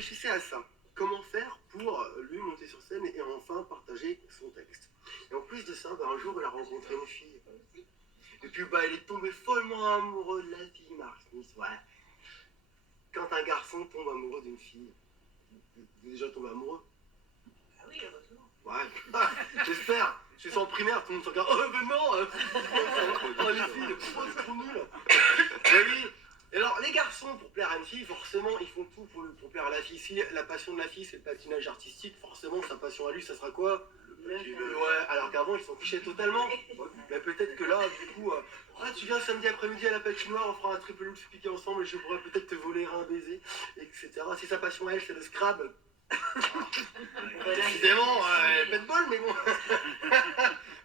réfléchissait à ça. Comment faire pour lui monter sur scène et enfin partager son texte. Et en plus de ça, un jour, il a rencontré une fille. Et puis, il est tombé follement amoureux de la fille, Mark Smith. Ouais. Quand un garçon tombe amoureux d'une fille, vous êtes déjà tombé amoureux? Ah oui, heureusement. Ouais, j'espère. Je suis en primaire, tout le monde se regarde. Oh, mais non, les filles, pourquoi c'est trop nul? Oui. Et alors, les garçons, pour plaire à une fille, forcément, ils font tout pour plaire à la fille. Si la passion de la fille, c'est le patinage artistique, forcément, sa passion à lui, ça sera quoi? Ouais, alors qu'avant, ils s'en fichaient totalement. Mais peut-être que là, du coup, tu viens samedi après-midi à la patinoire, on fera un triple look piqué ensemble et je pourrais peut-être te voler un baiser, etc. Si sa passion à elle, c'est le Scrabble. Évidemment, pas de bol, mais bon.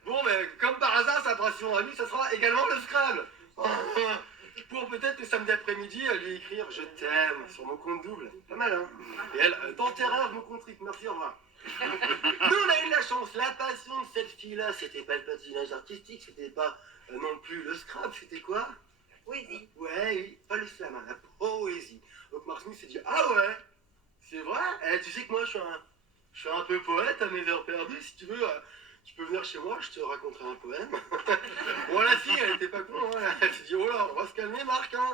Bon, mais comme par hasard, sa passion à lui, ça sera également le Scrabble. Pour peut-être que samedi après-midi, lui écrire je t'aime sur mon compte double. Pas mal, hein? Et elle, dans tes rêves, mon compte triple. Merci, au revoir. Nous, on a eu de la chance. La passion de cette fille-là, c'était pas le patinage artistique, c'était pas non plus le Scrabble, c'était quoi? Poésie. Ouais, oui, pas le slam, la poésie. Donc Mark Smith s'est dit, ah ouais, c'est vrai? Tu sais que moi, je suis un peu poète à mes heures perdues, si tu veux. Tu peux venir chez moi, je te raconterai un poème. Bon, la fille, elle était pas con, hein. Elle s'est dit, oh là, on va se calmer, Marc, hein.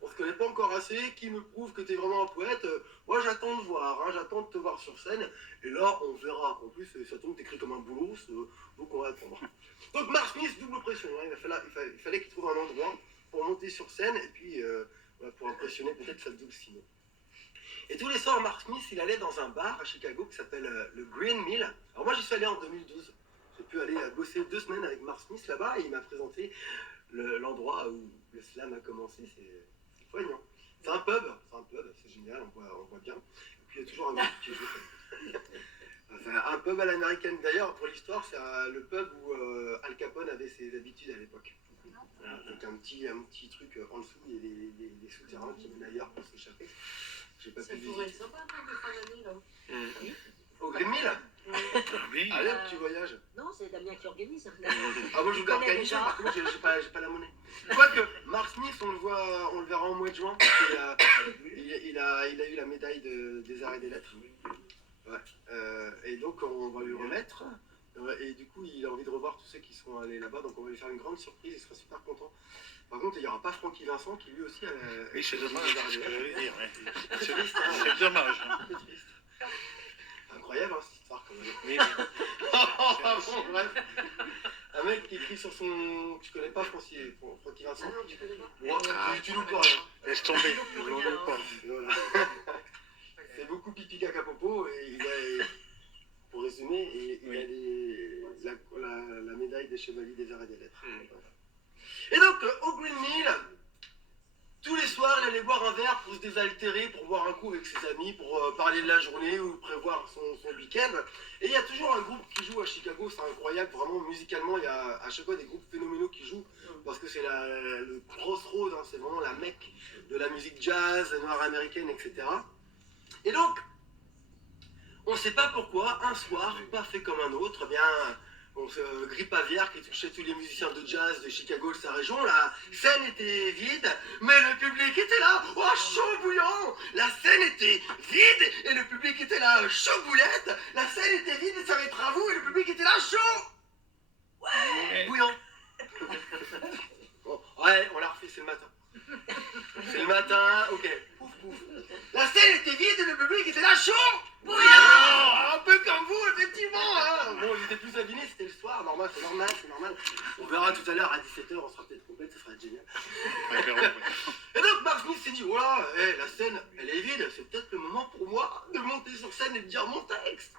On se connaît pas encore assez, qui me prouve que t'es vraiment un poète. Moi, j'attends de voir, hein. J'attends de te voir sur scène, et là, on verra. En plus, ça tombe, t'écris comme un boulot, donc on va attendre. Donc, Mark Smith, double pression, hein. Il fallait qu'il trouve un endroit pour monter sur scène, et puis pour impressionner peut-être sa double Simon. Et tous les soirs, Mark Smith, il allait dans un bar à Chicago qui s'appelle le Green Mill. Alors moi, j'y suis allé en 2012. J'ai pu aller bosser 2 semaines avec Mark Smith là-bas et il m'a présenté l'endroit où le slam a commencé. C'est poignant. C'est un pub, c'est génial, on voit bien. Et puis il y a toujours un mec qui joue. C'est un pub à l'américaine. D'ailleurs, pour l'histoire, c'est le pub où Al Capone avait ses habitudes à l'époque. Voilà, donc un petit truc en dessous, il y a des souterrains qui mènent ailleurs pour s'échapper. Ça pourrait être sympa, non, de fin d'année, là. Oui. Au Green Mill? Oui. Allez, petit voyage. Non, c'est Damien qui organise. Ah, moi je vous organise, par contre, j'ai pas la monnaie. Quoique, Mark Smith, on le verra en mois de juin, parce qu'il a eu la médaille des arts et des lettres. Ouais. Et donc, on va lui remettre. Et du coup, il a envie de revoir tous ceux qui sont allés là-bas, donc on va lui faire une grande surprise, il sera super content. Par contre, il n'y aura pas Francky Vincent qui lui aussi a... Oui, c'est dommage, c'est ce que j'allais dire. C'est triste, hein. C'est dommage. C'est triste. Incroyable, hein, cette histoire quand même. Oui. Bon, bref. Un mec qui écrit sur son... Tu connais pas Francky Vincent? Ah non, tu connais pas. Bon, tu loues pas rien. Laisse tomber, je n'en veux pas. Voilà. C'est beaucoup pipi caca popo et il a... Pour résumer, il a la médaille des chevaliers des arts et des lettres. Et donc, au Green Mill, tous les soirs, il allait boire un verre pour se désaltérer, pour boire un coup avec ses amis, pour parler de la journée ou prévoir son week-end. Et il y a toujours un groupe qui joue à Chicago, c'est incroyable, vraiment, musicalement, il y a à chaque fois des groupes phénoménaux qui jouent, parce que c'est le crossroad, hein, c'est vraiment la mecque de la musique jazz, noire américaine, etc. Et donc, on ne sait pas pourquoi, un soir, pas fait comme un autre, eh bien... grippe aviaire qui touchait tous les musiciens de jazz de Chicago et de sa région, la scène était vide, mais le public était là, oh, chaud bouillant. La scène était vide et le public était là, chaud boulette. La scène était vide et ça va être à vous et le public était là, chaud. Ouais, bouillant. Bon, ouais, on l'a refait, c'est le matin. C'est le matin, ok. Pouf, pouf. La scène était vide et le public était là, chaud. Bouillant. Un peu comme vous, effectivement. Hein. Bon, ils étaient plus abîmés, c'était le soir, normal, c'est normal. On verra tout à l'heure à 17h, on sera peut-être complète, ça sera génial. Et donc, Mark Smith s'est dit, voilà, la scène, elle est vide, c'est peut-être le moment pour moi de monter sur scène et de dire mon texte.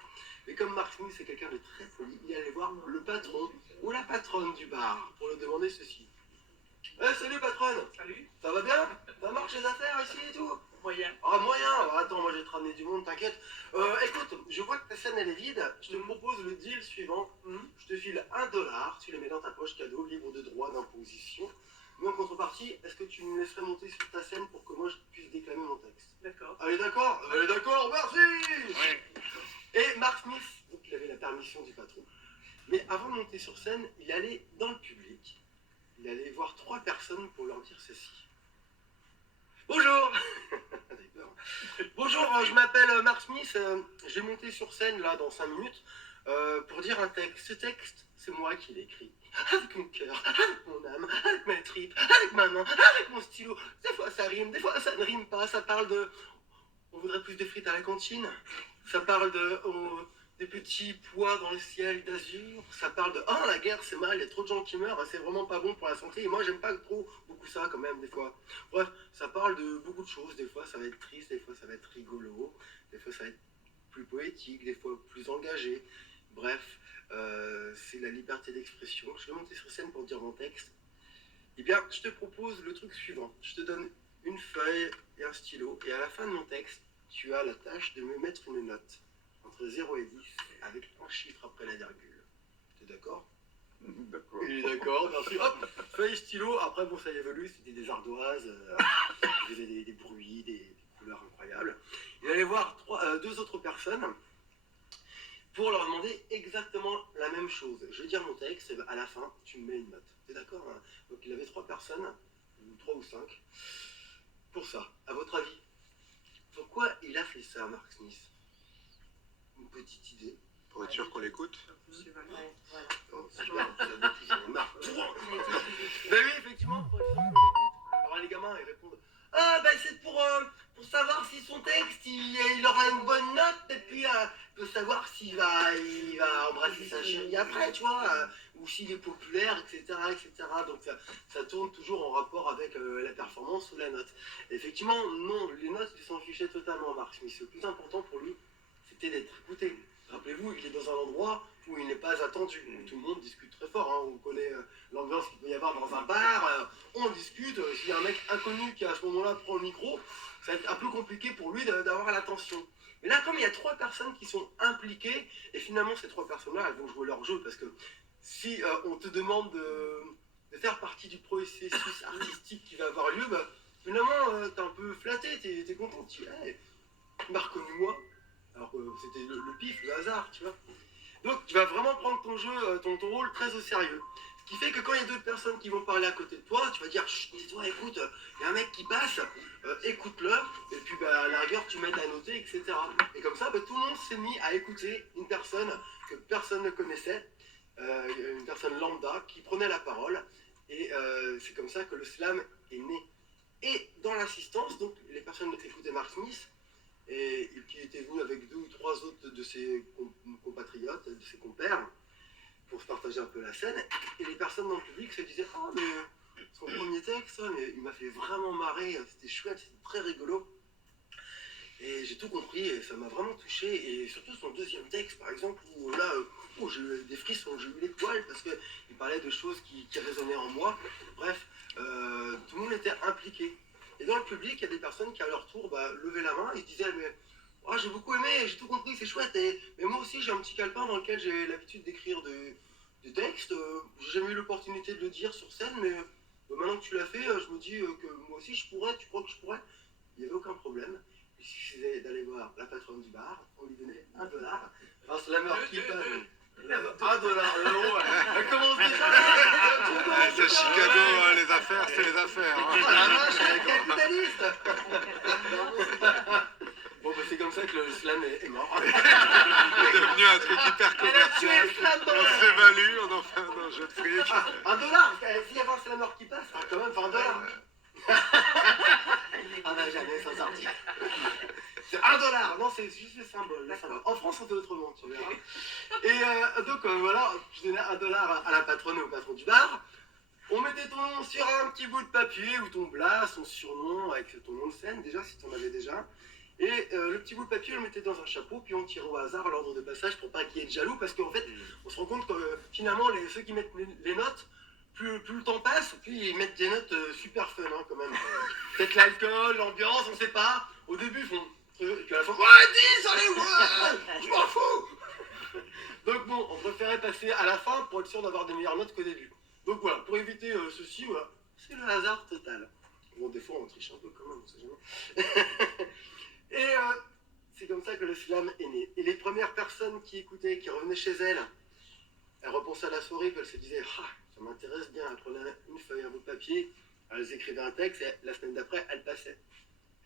Et comme Mark Smith, c'est quelqu'un de très poli, il allait voir le patron ou la patronne du bar pour lui demander ceci. Salut patronne. Salut. Ça va bien? Ça marche les affaires ici et tout? Moyen. Ah, moyen. Attends, moi je vais te ramener du monde, t'inquiète. Écoute, je vois que ta scène elle est vide. Je te propose le deal suivant. Je te file $1, tu le mets dans ta poche cadeau, libre de droit d'imposition. Mais en contrepartie, est-ce que tu me laisserais monter sur ta scène pour que moi je puisse déclamer mon texte? D'accord. Allez, d'accord, merci. Oui. Et Mark Smith, donc il avait la permission du patron. Mais avant de monter sur scène, il allait dans le public. Il allait voir 3 personnes pour leur dire ceci. Bonjour. Bonjour, je m'appelle Mark Smith. J'ai monté sur scène là dans 5 minutes pour dire un texte. Ce texte, c'est moi qui l'ai écrit. Avec mon cœur, avec mon âme, avec mes tripes, avec ma main, avec mon stylo. Des fois ça rime, des fois ça ne rime pas. Ça parle de... On voudrait plus de frites à la cantine. Ça parle de... des petits pois dans le ciel d'azur. Ça parle de... Ah, la guerre, c'est mal, il y a trop de gens qui meurent, c'est vraiment pas bon pour la santé. Et moi, j'aime pas trop beaucoup ça quand même, des fois. Bref, ça parle de beaucoup de choses. Des fois, ça va être triste, des fois, ça va être rigolo. Des fois, ça va être plus poétique, des fois plus engagé. Bref, c'est la liberté d'expression. Je vais monter sur scène pour dire mon texte. Eh bien, je te propose le truc suivant. Je te donne une feuille et un stylo. Et à la fin de mon texte, tu as la tâche de me mettre une note entre 0 et 10 avec un chiffre après la virgule. T'es d'accord? D'accord. Il est d'accord, bien sûr. Hop, feuille, stylo. Après, bon, ça évolue. C'était des ardoises. Je faisais des bruits, des couleurs incroyables. Il allait voir deux autres personnes pour leur demander exactement la même chose. Je vais dire mon texte et à la fin, tu me mets une note. T'es d'accord, hein? Donc il avait 3 personnes, 3 ou 5, pour ça. À votre avis, pourquoi il a fait ça, Mark Smith? Une petite idée. Pour être sûr qu'on l'écoute. Ouais, voilà. Oh, super, vous avez toujours marre. Ben oui, effectivement, pour être sûr qu'on l'écoute. Alors les gamins, ils répondent: ah, ben c'est pour savoir si son texte, il aura une bonne note, et puis peut savoir s'il va embrasser sa chérie après, tu vois, ou s'il est populaire, etc., etc. Donc ça tourne toujours en rapport avec la performance ou la note. Et effectivement, non, les notes, ils s'en fichaient totalement, Mark Smith. Le plus important pour lui, c'était d'être écouté. Rappelez-vous, il est dans un endroit où il n'est pas attendu. Tout le monde discute très fort, hein. On connaît l'ambiance qu'il peut y avoir dans un bar, on discute. S'il y a un mec inconnu qui à ce moment-là prend le micro, ça va être un peu compliqué pour lui d'avoir l'attention. Mais là, comme il y a 3 personnes qui sont impliquées, et finalement ces 3 personnes-là, elles vont jouer leur jeu, parce que si on te demande de faire partie du processus artistique qui va avoir lieu, bah, finalement, t'es un peu flatté, t'es content, tu dis, hey, il m'a reconnu moi, alors que c'était le pif, le hasard, tu vois. Donc tu vas vraiment prendre ton jeu, ton rôle très au sérieux. Ce qui fait que quand il y a d'autres personnes qui vont parler à côté de toi, tu vas dire: chut, tais-toi, écoute, il y a un mec qui passe, écoute-le, et puis bah, à la rigueur tu m'aides à noter, etc. Et comme ça, bah, tout le monde s'est mis à écouter une personne que personne ne connaissait, une personne lambda qui prenait la parole, et c'est comme ça que le slam est né. Et dans l'assistance, donc les personnes écoutaient Mark Smith, et qui était venu avec 2 ou 3 autres de ses compatriotes, de ses compères, pour se partager un peu la scène. Et les personnes dans le public se disaient: ah, mais son premier texte, mais il m'a fait vraiment marrer, c'était chouette, c'était très rigolo. Et j'ai tout compris, et ça m'a vraiment touché. Et surtout son deuxième texte, par exemple, où là, j'ai eu des frissons, j'ai eu les poils, parce qu'il parlait de choses qui résonnaient en moi. Bref, tout le monde était impliqué. Et dans le public, il y a des personnes qui, à leur tour, levaient la main et se disaient: mais oh, j'ai beaucoup aimé, j'ai tout compris, c'est chouette. Mais moi aussi, j'ai un petit calepin dans lequel j'ai l'habitude d'écrire des textes. J'ai jamais eu l'opportunité de le dire sur scène, mais maintenant que tu l'as fait, je me dis que moi aussi, je pourrais. Tu crois que je pourrais? Il n'y avait aucun problème. Il suffisait d'aller voir la patronne du bar, on lui donnait $1. Enfin, c'est la meilleure qui passe. $1, là-haut, elle commence déjà. C'est Chicago, hein, les affaires, c'est les affaires. Oh Hein. la vache, elle est capitaliste. Bon, bah c'est comme ça que le slam est mort. C'est devenu un truc hyper Elle a tué commercial. le slam dans On le... s'évalue, on en fait un jeu de fric. $1, s'il y avait un slammer qui passe, ça va quand même faire $1. Ah bah jamais s'en sortir. C'est $1, non, c'est juste le symbole, le symbole. En France, on fait autrement, tu verras. Et donc voilà, je donnais $1 à la patronne et au patron du bar. On mettait ton nom sur un petit bout de papier, ou ton blast, ton surnom, avec ton nom de scène déjà, si tu en avais déjà. Et le petit bout de papier, on le mettait dans un chapeau, puis on tirait au hasard l'ordre de passage pour pas qu'il y ait de jaloux, parce qu'en fait, on se rend compte que finalement, ceux qui mettent les notes, plus le temps passe, plus ils mettent des notes super fun, hein, quand même. Peut-être l'alcool, l'ambiance, on sait pas. Au début, ils font... Et puis à la fin, ouais, 10, allez, ouais, je m'en fous. Donc bon, on préférait passer à la fin pour être sûr d'avoir des meilleures notes qu'au début. Donc voilà, pour éviter ceci, voilà, c'est le hasard total. Bon, des fois, on triche un peu quand même, on sait jamais. Et c'est comme ça que le slam est né. Et les premières personnes qui écoutaient, qui revenaient chez elles repensaient à la soirée, puis elles se disaient: ah, ça m'intéresse bien. Elles prenaient une feuille, un bout de papier, elles écrivaient un texte, et la semaine d'après, elles passaient.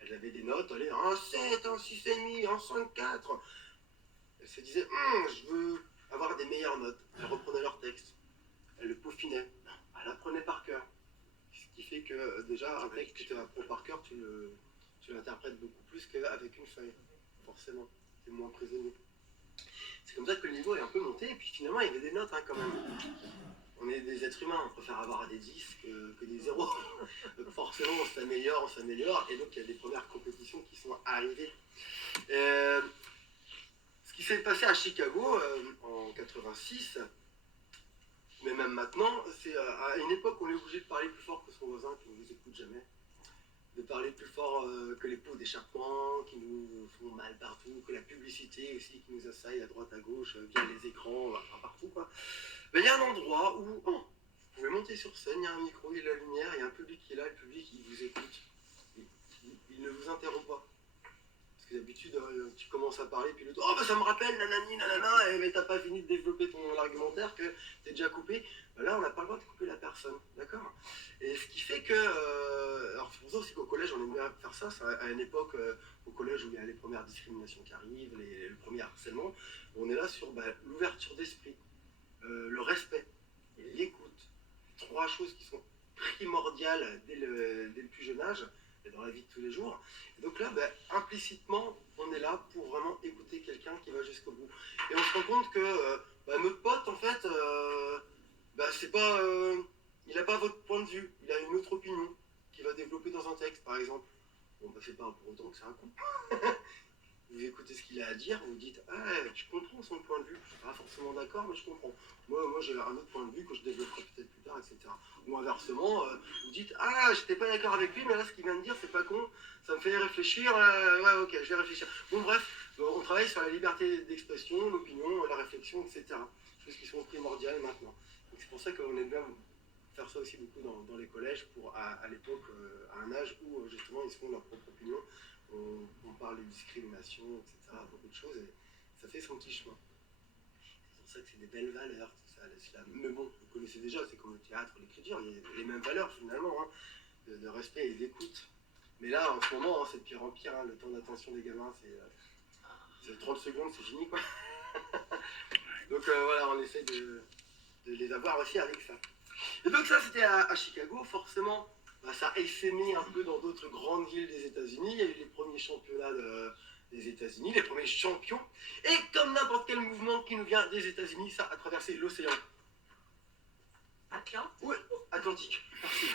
Elle avait des notes, elle est un 7, un 6,5, un 5,4. Elle se disait, je veux avoir des meilleures notes. Elle reprenait leur texte. Elle le peaufinait. Elle apprenait par cœur. Ce qui fait que déjà, un texte que tu apprends par cœur, tu l'interprètes beaucoup plus qu'avec une feuille. Forcément, c'est moins prisonnier. C'est comme ça que le niveau est un peu monté. Et puis finalement, il y avait des notes quand même. On est des êtres humains, on préfère avoir des 10 que des 0. Donc forcément, on s'améliore. Et donc, il y a des premières compétitions qui sont arrivées. Ce qui s'est passé à Chicago en 86, mais même maintenant, c'est à une époque où on est obligé de parler plus fort que son voisin qui ne nous écoute jamais. De parler plus fort que les pots d'échappement qui nous font mal partout, que la publicité aussi qui nous assaille à droite à gauche via les écrans, enfin partout quoi. Mais il y a un endroit où vous pouvez monter sur scène, il y a un micro, il y a la lumière, il y a un public qui est là, le public il vous écoute. Il ne vous interrompt pas. Parce que d'habitude, tu commences à parler, puis l'autre, oh bah ça me rappelle, nanani, nanana, mais t'as pas fini de développer ton argumentaire, que t'es déjà coupé. Bah là, on n'a pas le droit de couper la personne, d'accord? Et ce qui fait que, alors c'est pour ça aussi qu'au collège, on aime bien faire ça, c'est à une époque, au collège où il y a les premières discriminations qui arrivent, le premier harcèlement, on est là sur l'ouverture d'esprit, le respect, et l'écoute. 3 choses qui sont primordiales dès le plus jeune âge, et dans la vie de tous les jours. Et donc là, implicitement, on est là pour vraiment écouter quelqu'un qui va jusqu'au bout. Et on se rend compte que notre pote, en fait, c'est pas, il n'a pas votre point de vue, il a une autre opinion qu'il va développer dans un texte, par exemple. Bon, c'est pas pour autant que c'est un con. Vous écoutez ce qu'il a à dire, vous dites, je comprends son point de vue, je suis pas forcément d'accord, mais je comprends. Moi j'ai un autre point de vue que je développerai peut-être plus tard, etc. Ou inversement, vous dites, j'étais pas d'accord avec lui, mais là ce qu'il vient de dire, c'est pas con, ça me fait réfléchir, ouais, ok, je vais réfléchir. Bon, bref, on travaille sur la liberté d'expression, l'opinion, la réflexion, etc. Choses qui sont primordiales maintenant. Donc c'est pour ça qu'on aime bien faire ça aussi beaucoup dans les collèges, pour à l'époque, à un âge où justement ils se font leur propre opinion. On parle de discrimination, etc., beaucoup de choses, et ça fait son petit chemin. C'est pour ça que c'est des belles valeurs, tout ça. Mais bon, vous connaissez déjà, c'est comme le théâtre, l'écriture, il y a les mêmes valeurs finalement, de respect et d'écoute. Mais là, en ce moment, c'est de pire en pire, le temps d'attention des gamins, c'est 30 secondes, c'est fini, quoi. Donc voilà, on essaie de les avoir aussi avec ça. Et donc ça, c'était à Chicago, forcément. Ça a essaimé un peu dans d'autres grandes villes des États-Unis. Il y a eu les premiers championnats des États-Unis, les premiers champions. Et comme n'importe quel mouvement qui nous vient des États-Unis, ça a traversé l'océan. Atlantique. Oui, Atlantique. Merci.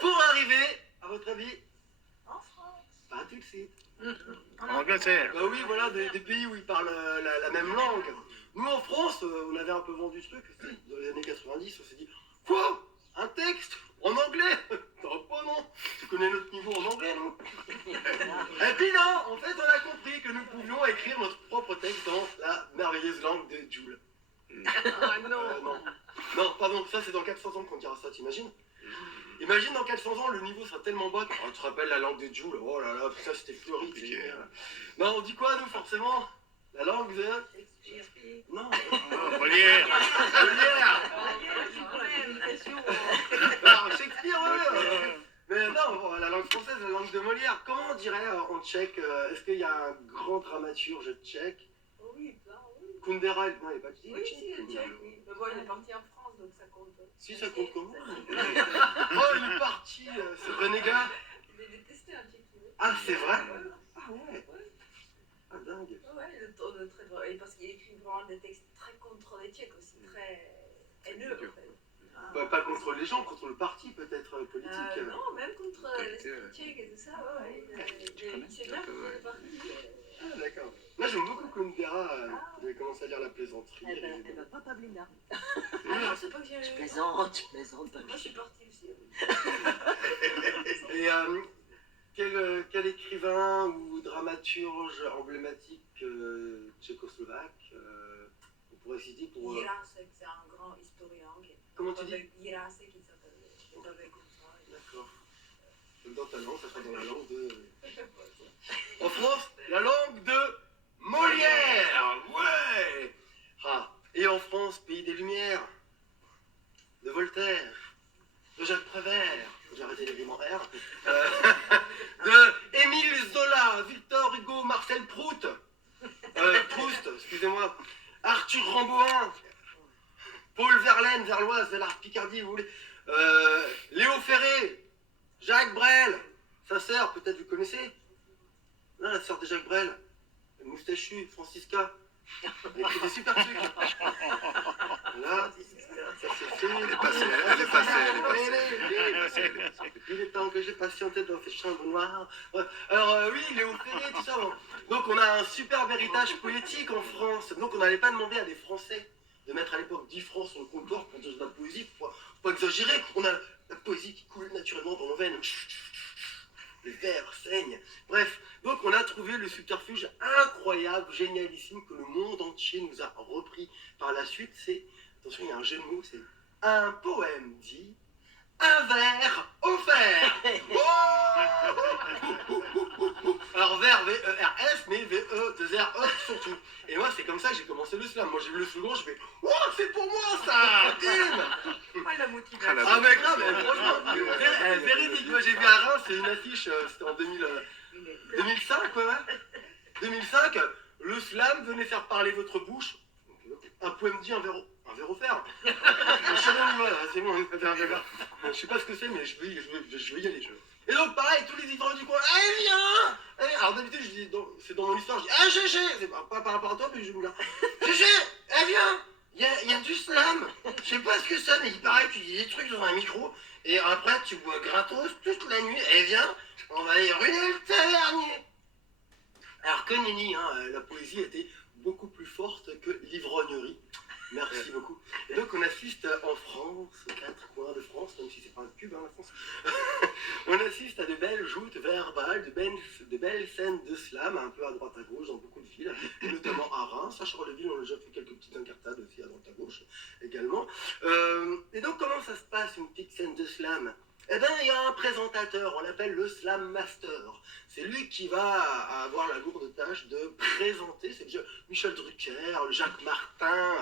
Pour arriver, à votre avis, En France. pas tout de suite. En Angleterre. Bah oui, voilà, des pays où ils parlent la même langue. Nous, en France, on avait un peu vendu ce truc. Dans les années 90, on s'est dit, quoi? Un texte en anglais? Pas non. Tu connais notre niveau en anglais, non? Et puis non, en fait, on a compris que nous pouvions écrire notre propre texte dans la merveilleuse langue de Joule. Ah non. Non, pardon, ça c'est dans 400 ans qu'on dira ça, t'imagines? Imagine dans 400 ans, le niveau sera tellement bas que tu te rappelles la langue de Joule, oh là là, ça c'était fleuri. Non, on dit quoi, nous, forcément? La langue de... Non. Molière. Molière. Alors, Shakespeare, mais non, la langue française, la langue de Molière. Comment on dirait en tchèque? Est-ce qu'il y a un grand dramaturge tchèque? Oui, plein, oui. Kundera, non, il n'est pas tchèque. Oui, si, le tchèque, oui. Mais bon, il est parti en France, donc ça compte. Si, ça compte comment? Oh, il est parti, ce renégat. Il est détesté, un tchèque. Ah, c'est vrai? Ah ouais. Ah, dingue. Ouais, il est très drôle. Et parce qu'il écrit vraiment des textes très contre les Tchèques aussi, très haineux, en fait. Bah, pas contre les gens, contre le parti peut-être politique. Non, même contre l'esprit tchèque et tout ça, ouais. Il sait bien contre le parti. Ah, d'accord. Moi, j'aime beaucoup Kundera. J'ai commencé à lire La Plaisanterie. Eh ben, pas Pablina. Ah non, c'est pas que j'ai... Je plaisante, Moi, je suis partie aussi. Et quel écrivain ou dramaturge emblématique tchécoslovaque on pourrait citer pour... Jirásek, c'est un grand historien. Comment tu dis? Jirásek, il s'appelle comme ça. D'accord. Comme dans ta langue, ça sera dans la langue de... En France, la langue de Molière. Ouais. Et en France, pays des Lumières, de Voltaire, de Jacques Prévert, j'ai arrêté les rimes en R, de Marcel Proust, excusez-moi, Arthur Rimbaud, Paul Verlaine, Verloise, Villard Picardie, vous voulez, Léo Ferré, Jacques Brel, sa sœur, peut-être vous connaissez? Non, la sœur de Jacques Brel, le moustachu, Francisca, elle écrit des super trucs. Là, ça c'est fait. Elle est passée, elle est passée. Il est temps que j'ai patienté dans ces chambres noires. Ouais. Alors oui, Léo Ferré, tout ça. Bon. Donc on a un superbe héritage poétique en France. Donc on n'allait pas demander à des Français de mettre à l'époque 10 francs sur le comptoir pour dire de la poésie. Faut pas exagérer. On a la poésie qui coule naturellement dans nos veines. Les vers saignent. Bref, donc on a trouvé le subterfuge incroyable, génialissime, que le monde entier nous a repris par la suite. C'est, attention, il y a un jeu de mots, c'est un poème dit, un vers offert. Alors vers, V-E-R-S, mais V-E-2-R-E surtout. Et moi, c'est comme ça que j'ai commencé le slam. Moi, j'ai vu le slogan, je fais, oh, c'est pour moi ça, Tim. La motivation. Ah mais grave, franchement, véridique. Moi j'ai vu à Reims, c'est une affiche, c'était en 2005, ouais. 2005, le slam, venez faire parler votre bouche. Un poème dit, un vers offert. C'est bon, je sais pas ce que c'est, mais je veux y aller. Et donc pareil, tous les ivrognes du coin, eh viens. Alors d'habitude, je dis, c'est dans mon histoire, je dis, ah Gégé, c'est pas par rapport à toi, mais je me dis, Gégé, eh viens. Il y a du slam, je sais pas ce que c'est, mais il paraît que tu dis des trucs dans un micro, et après tu bois gratos toute la nuit, et viens, on va aller ruiner le tavernier. Alors que nenni, hein, la poésie était beaucoup plus forte que l'ivrognerie. Merci beaucoup. Et donc on assiste en France, aux 4 coins de France, même si c'est pas un cube, hein, la France, on assiste à de belles joutes verbales, de belles scènes de slam, un peu à droite à gauche dans beaucoup de villes, notamment à Reims, à Charleville, on a déjà fait quelques petites incartades aussi à droite à gauche également. Et donc comment ça se passe une petite scène de slam? Eh bien, il y a un présentateur, on l'appelle le Slam Master. C'est lui qui va avoir la lourde tâche de présenter, c'est Michel Drucker, le Jacques Martin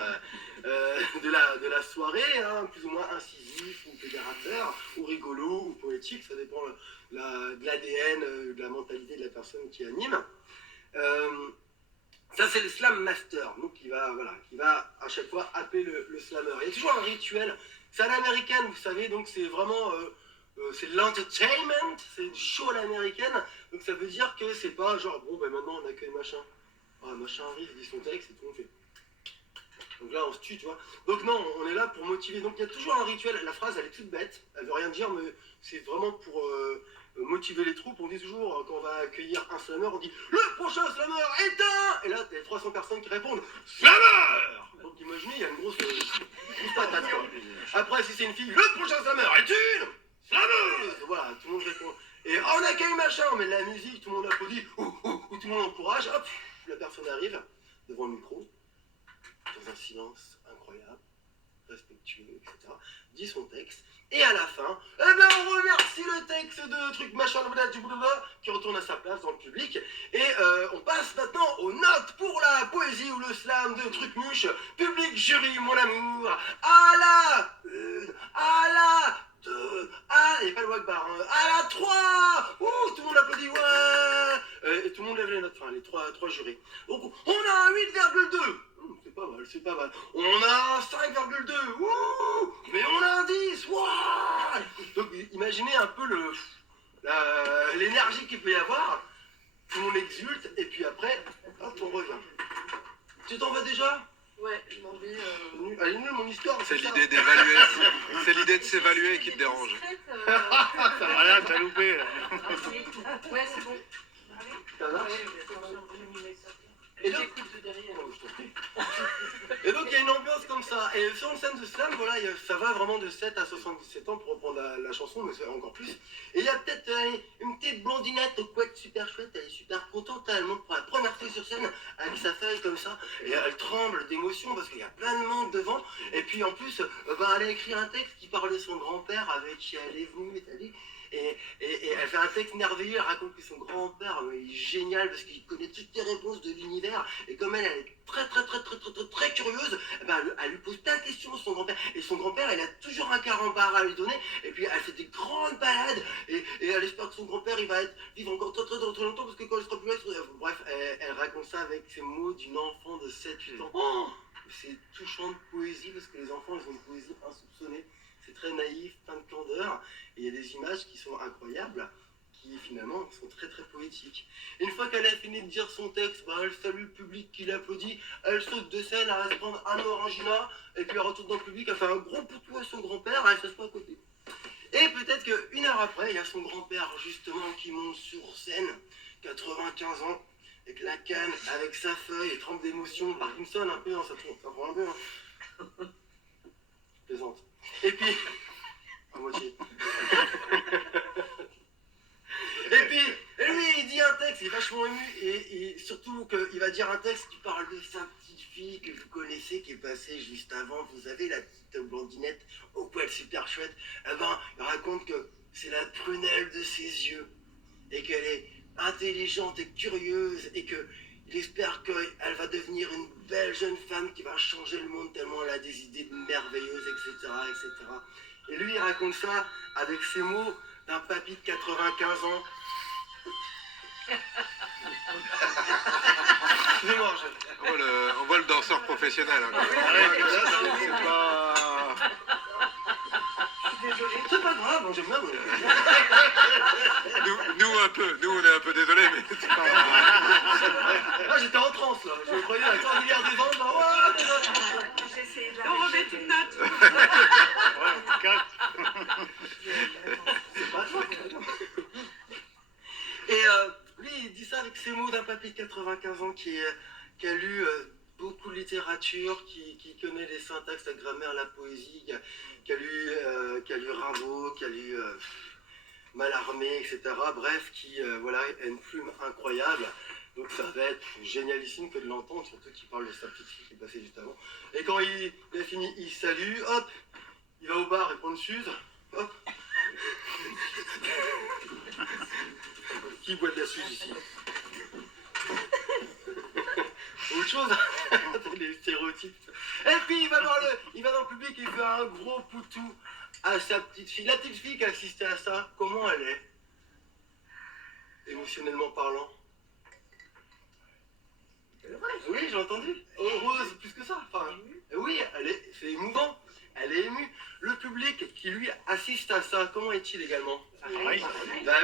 de la soirée, hein, plus ou moins incisif ou fédérateur, ou rigolo, ou poétique, ça dépend de l'ADN, de la mentalité de la personne qui anime. Ça c'est le Slam Master, donc qui va à chaque fois appeler le slammer. Il y a toujours un rituel, c'est à l'américaine, vous savez, donc c'est vraiment... c'est l'entertainment, c'est du show à l'américaine, donc ça veut dire que c'est pas genre bon ben maintenant on accueille machin, machin arrive, il dit son texte et tout le monde fait. Donc là on se tue, tu vois. Donc non, on est là pour motiver, donc il y a toujours un rituel, la phrase elle est toute bête, elle veut rien dire mais c'est vraiment pour motiver les troupes. On dit toujours quand on va accueillir un slammer, on dit le prochain slammer est un, et là t'as 300 personnes qui répondent slammer. Donc imaginez, il y a une grosse patate quoi. Après si c'est une fille, le prochain slammer est une slameuse. Voilà, tout le monde répond. Et on accueille machin, on met de la musique, tout le monde applaudit, ou tout le monde encourage, hop, la personne arrive devant le micro, dans un silence incroyable, respectueux, etc., dit son texte, et à la fin, eh ben on remercie le texte de truc machin, qui retourne à sa place dans le public, et on passe maintenant aux notes pour la poésie ou le slam de truc mouche, public, jury, mon amour, à la une, à la 2, il n'y a pas le Wagbar, hein. À la 3, tout le monde applaudit, ouais, et tout le monde lève les notes, enfin les trois jurés. Donc on a un 8,2, c'est pas mal. On a un 5,2, mais on a un 10, Donc imaginez un peu l'énergie qu'il peut y avoir, tout le monde exulte, et puis après, hop, on revient. Tu t'en vas déjà ? Ouais, je m'en vais. Elle est nulle mon histoire. C'est l'idée d'évaluer, c'est l'idée de s'évaluer qui te dérange. Voilà, t'as loupé. Ouais, c'est bon. Ça va ? Et j'écoute de derrière. Et donc il y a une ambiance comme ça. Et sur une scène de slam, voilà, ça va vraiment de 7 à 77 ans pour reprendre la chanson, mais c'est encore plus. Et il y a peut-être une petite blondinette au couette super chouette, elle est super contente, elle monte pour la première fois sur scène avec sa feuille comme ça, et elle tremble d'émotion parce qu'il y a plein de monde devant. Et puis en plus, elle a écrit un texte qui parle de son grand-père avec qui elle est venue, et elle fait un texte merveilleux, elle raconte que son grand-père il est génial parce qu'il connaît toutes les réponses de l'univers, et comme elle est très curieuse, elle lui pose plein de questions sur son grand-père, et son grand-père il a toujours un carambar à lui donner, et puis elle fait des grandes balades, et elle espère que son grand-père il va vivre encore très longtemps, parce que quand il sera plus là, bref, elle raconte ça avec ces mots d'une enfant de 7-8 ans. Oh, c'est touchant de poésie parce que les enfants, ils ont une poésie insoupçonnée. C'est très naïf, plein de candeur. Et il y a des images qui sont incroyables, qui finalement sont très très poétiques. Et une fois qu'elle a fini de dire son texte, bah, elle salue le public qui l'applaudit, elle saute de scène, elle va se prendre un orangina, et puis elle retourne dans le public, elle fait un gros poutou à son grand-père, elle s'assoit à côté. Et peut-être qu'une heure après, il y a son grand-père justement qui monte sur scène, 95 ans, avec la canne, avec sa feuille, et trempe d'émotion, Parkinson un peu, hein, ça prend un peu. Hein. Je plaisante. Et puis, à moitié. Et puis, lui, il dit un texte, il est vachement ému, et surtout qu'il va dire un texte qui parle de sa petite fille que vous connaissez, qui est passée juste avant, vous savez, la petite blondinette au poil super chouette. Eh ben, il raconte que c'est la prunelle de ses yeux, et qu'elle est intelligente et curieuse, et qu'il espère qu'elle va devenir une belle jeune femme qui va changer le monde tellement elle a des idées merveilleuses, etc., etc. Et lui, il raconte ça avec ces mots d'un papy de 95 ans. Excusez-moi, On voit le danseur professionnel. Hein. C'est pas... C'est pas grave, j'aime bien. Nous un peu, nous on est un peu désolés, mais c'est pas... Moi j'étais en transe là, je me croyais à la cordillère des Andes, genre, ouais, déjà. J'ai essayé de la On remet une note. Ouais, 4. C'est pas grave. Et lui il dit ça avec ces mots d'un papy de 95 ans qui a lu beaucoup de littérature, qui connaît les syntaxes, la grammaire, la poésie, qui a lu Rimbaud, qui a lu Mallarmé, etc. Bref, qui voilà, a une plume incroyable. Donc ça va être génialissime que de l'entendre, surtout qu'il parle de sa petite fille qui est passée juste avant. Et quand il a fini, il salue, hop, il va au bar et prend une suze, hop. Qui boit de la suze ici? Autre chose, les stéréotypes. Et puis il va dans le public et il fait un gros poutou à sa petite fille. La petite fille qui a assisté à ça, comment elle est? Émotionnellement parlant. Oui, j'ai entendu. Heureuse, plus que ça. Enfin, oui, c'est émouvant. Elle est émue. Le public qui lui assiste à ça, comment est-il également? Bah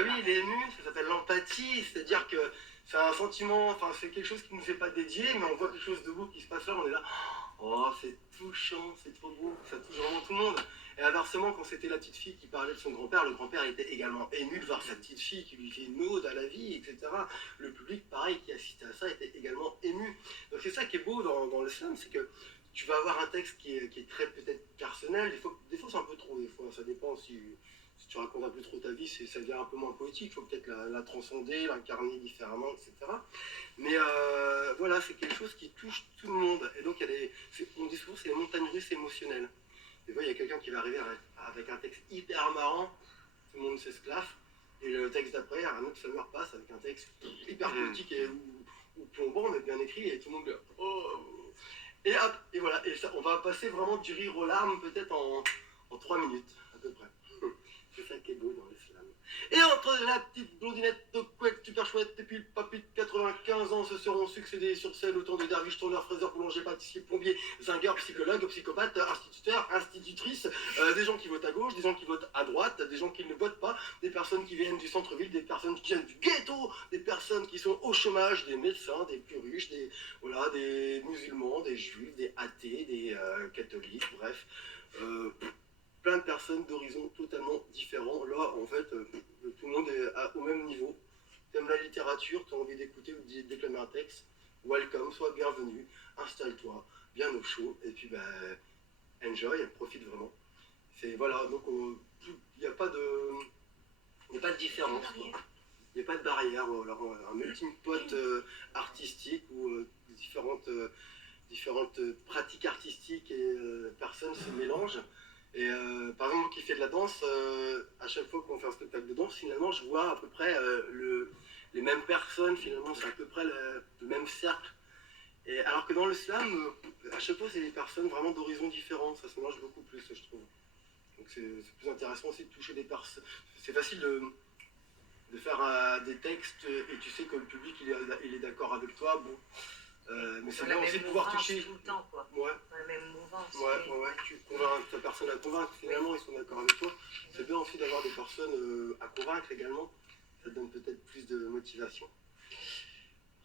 oui, il est ému. Ça s'appelle l'empathie. C'est-à-dire que c'est un sentiment, enfin c'est quelque chose qui ne nous est pas dédié, mais on voit quelque chose de beau qui se passe là, on est là. Oh, c'est touchant, c'est trop beau, ça touche vraiment tout le monde. Et inversement, quand c'était la petite fille qui parlait de son grand-père, le grand-père était également ému de voir sa petite fille qui lui fait une ode à la vie, etc. Le public, pareil, qui assistait à ça, était également ému. Donc c'est ça qui est beau dans l'islam, c'est que tu vas avoir un texte qui est très peut-être personnel, des fois c'est un peu trop, des fois, ça dépend si tu racontes un peu trop ta vie, ça devient un peu moins poétique, il faut peut-être la transcender, l'incarner différemment, etc. Mais voilà, c'est quelque chose qui touche tout le monde. Et donc, on dit souvent c'est les montagnes russes émotionnelles. Des fois, il y a quelqu'un qui va arriver avec un texte hyper marrant, tout le monde s'esclaffe, et le texte d'après, un autre fameux passe avec un texte hyper poétique ou plombant, mais bien écrit, et tout le monde dit « Oh !» Et hop, et voilà, et ça, on va passer vraiment du rire aux larmes peut-être en 3 minutes, à peu près. C'est ça qui est beau dans l'islam. Et entre la petite blondinette de couette super chouette et puis le papy de 95 ans se seront succédés sur scène autant de derviches, tourneurs, fraiseurs, boulangers, pâtissiers, plombiers, zingueurs, psychologues, psychopathes, instituteurs, institutrices, des gens qui votent à gauche, des gens qui votent à droite, des gens qui ne votent pas, des personnes qui viennent du centre-ville, des personnes qui viennent du ghetto, des personnes qui sont au chômage, des médecins, des plus riches, des musulmans, des juifs, des athées, des catholiques, bref. Plein de personnes d'horizons totalement différents. Là, en fait, tout le monde est au même niveau. T'aimes la littérature, t'as envie d'écouter ou de déclamer un texte, welcome, sois bienvenu, installe-toi, bien au chaud, et puis enjoy, profite vraiment. Voilà, donc il n'y a pas de différence. Il n'y a pas de barrière. Alors, un melting pot artistique où différentes pratiques artistiques et personnes se mélangent. Et par exemple, moi qui fais de la danse, à chaque fois qu'on fait un spectacle de danse, finalement, je vois à peu près les mêmes personnes, finalement, c'est à peu près le même cercle. Et, alors que dans l'islam, à chaque fois, c'est des personnes vraiment d'horizons différents, ça se mélange beaucoup plus, je trouve. Donc c'est plus intéressant aussi de toucher des personnes. C'est facile de faire des textes et tu sais que le public il est d'accord avec toi, bon. Mais c'est Dans bien la aussi même de pouvoir mouvance toucher. tout le temps, quoi. Ouais, Dans la même mouvance. ouais, tu convaincs ta personne à convaincre, finalement, ils sont d'accord avec toi. C'est bien aussi d'avoir des personnes à convaincre également. Ça donne peut-être plus de motivation.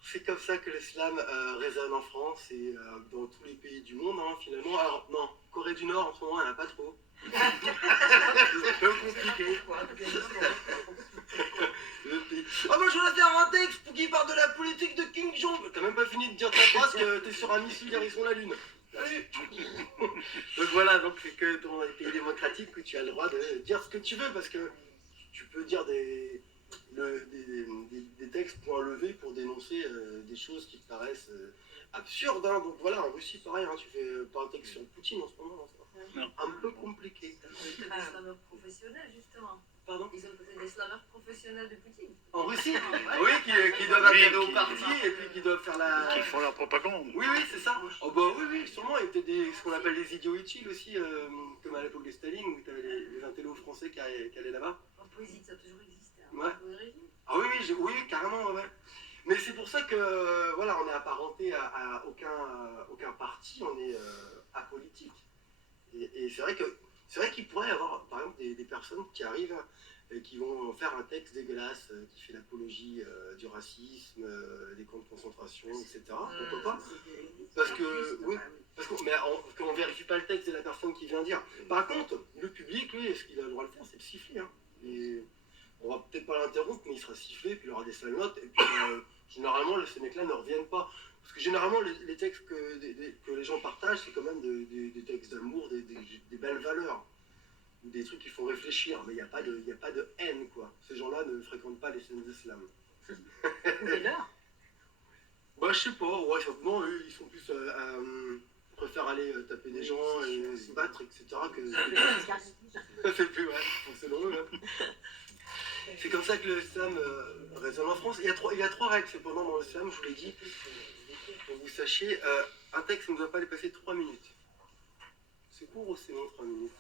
C'est comme ça que l'islam résonne en France et dans tous les pays du monde, hein, finalement. Alors, non, Corée du Nord, en ce moment, elle n'a pas trop. C'est un peu compliqué. Le pays. Ah, moi, je voudrais faire un texte pour qu'il parle de la politique de Kim Jong. T'as même pas fini de dire ta phrase que t'es sur un missile direction la Lune. Salut. Donc voilà, donc c'est que dans les pays démocratiques que tu as le droit de dire ce que tu veux parce que tu peux dire des textes point levé pour dénoncer des choses qui te paraissent absurdes. Hein. Donc voilà, en Russie, pareil, hein, tu fais pas un texte sur Poutine en ce moment. C'est un peu compliqué. Ils ont peut-être des slameurs professionnels, justement. Pardon? Ils ont peut-être des slameurs professionnels de Poutine. En Russie? Ouais. Oui, qui doivent adhérer au qui- parti et puis qui doivent faire la... Qui font la propagande. Oui, c'est ça. Oh bah oui, sûrement. Il y a peut-être ce qu'on appelle les idiots utiles aussi, comme à l'époque de Staline, où tu avais les intellos français qui allaient là-bas. En poésie, ça a toujours existé. Hein. Ouais. Au régime. Ah oui, carrément, ouais. Mais c'est pour ça que, voilà, on n'est apparenté à aucun parti, on est apolitique. Et c'est vrai qu'il pourrait y avoir, par exemple, des personnes qui arrivent et qui vont faire un texte dégueulasse qui fait l'apologie du racisme, des camps de concentration, etc. Pourquoi pas? Parce que, oui, mais on ne vérifie pas le texte de la personne qui vient dire. Par contre, le public, lui, ce qu'il a le droit de faire, c'est de siffler. Hein. Et on va peut-être pas l'interrompre, mais il sera sifflé, puis il aura des sales notes, et puis généralement, ces mecs-là ne reviennent pas. Parce que généralement, les textes que les gens partagent, c'est quand même des textes d'amour, des belles valeurs. Ou des trucs qui font réfléchir, mais il n'y a pas de haine, quoi. Ces gens-là ne fréquentent pas les scènes d'islam. Ou les leurs. Bah, je sais pas, ouais, non, eux, ils sont plus préfèrent aller taper des gens et se battre, etc. C'est plus, ouais, selon eux. Hein. C'est comme ça que l'islam résonne en France. Il y a trois règles, cependant, dans l'islam, je vous l'ai dit, pour que vous sachiez. Un texte ne doit pas dépasser 3 minutes. C'est court ou c'est long, 3 minutes?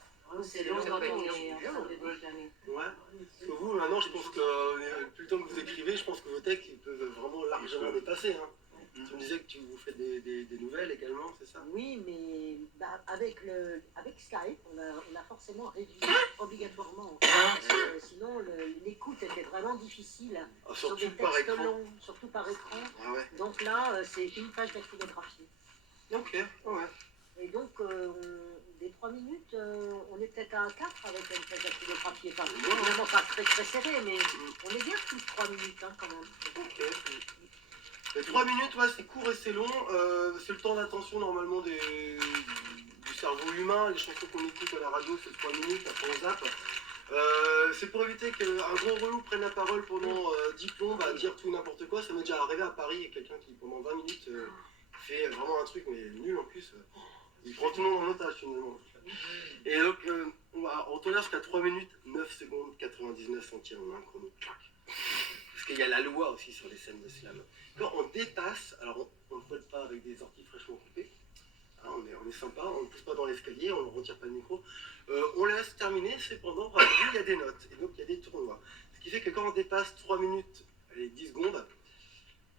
C'est long quand on est en long. déclamer. Ouais. Parce que vous, maintenant, je pense que plus le temps que vous écrivez, je pense que vos textes ils peuvent vraiment largement dépasser. Hein. Tu me disais que vous faites des nouvelles également, c'est ça? Oui, mais avec Skype, on a forcément réduit obligatoirement. Sinon, l'écoute était vraiment difficile. Ah, Sur surtout des par textes écran. longs, surtout par écran. Ah ouais. Donc là, c'est une page dactylographiée. Ok, ouais. Et donc, des 3 minutes, on est peut-être à 4 avec une page dactylographiée. Enfin, évidemment pas très serré, mais on est bien plus de 3 minutes hein, quand même. Ok. Les 3 minutes, ouais, c'est court et c'est long. C'est le temps d'attention normalement du cerveau humain. Les chansons qu'on écoute à la radio, c'est 3 minutes, après on zappe. C'est pour éviter qu'un gros relou prenne la parole pendant 10 plombs à dire tout et n'importe quoi. Ça m'est déjà arrivé à Paris, il y a quelqu'un qui pendant 20 minutes fait vraiment un truc, mais nul en plus. Il prend tout le monde en otage finalement. Et donc, on tolère jusqu'à 3 minutes, 9 secondes, 99 centièmes. On a un chrono. Parce qu'il y a la loi aussi sur les scènes de slam. Quand on dépasse, alors on ne vole pas avec des orties fraîchement coupées. Hein, on est sympa, on ne pousse pas dans l'escalier, on ne retire pas le micro. On laisse terminer, cependant, il y a des notes. Et donc il y a des tournois. Ce qui fait que quand on dépasse 3 minutes, les 10 secondes,